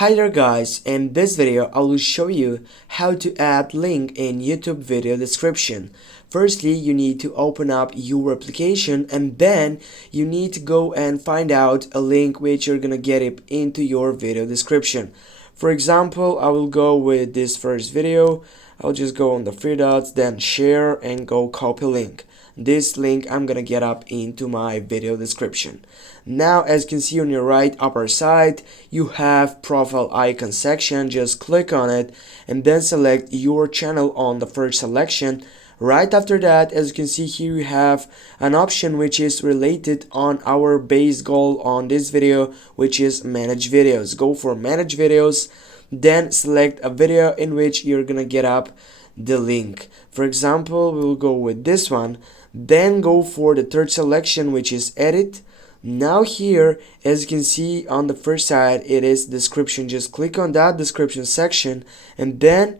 Hi there guys, in this video I will show you how to add link in YouTube video description. Firstly, you need to open up your application and then you need to go and find out a link which you're gonna get it into your video description. For example, I will go with this first video. I'll just go on the three dots, then share and go copy link. This link I'm gonna get up into my video description. Now, as you can see on your right upper side, you have profile icon section. Just click on it and then select your channel on the first selection. Right after that, as you can see here, you have an option which is related on our base goal on this video, which is manage videos. Go for manage videos, then select a video in which you're gonna get up the link. For example, we'll go with this one, then go for the third selection, which is edit. Now here, as you can see on the first side, it is description. Just click on that description section and then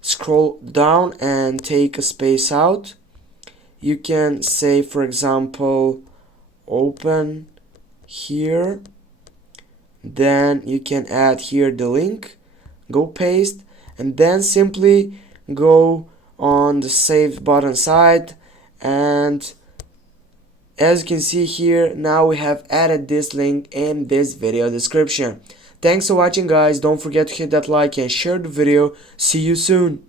scroll down and take a space out. You can say, for example, open here, then you can add here the link, go paste, and then simply go on the save button side, and as you can see here, now we have added this link in this video description. Thanks for watching guys, don't forget to hit that like and share the video. See you soon.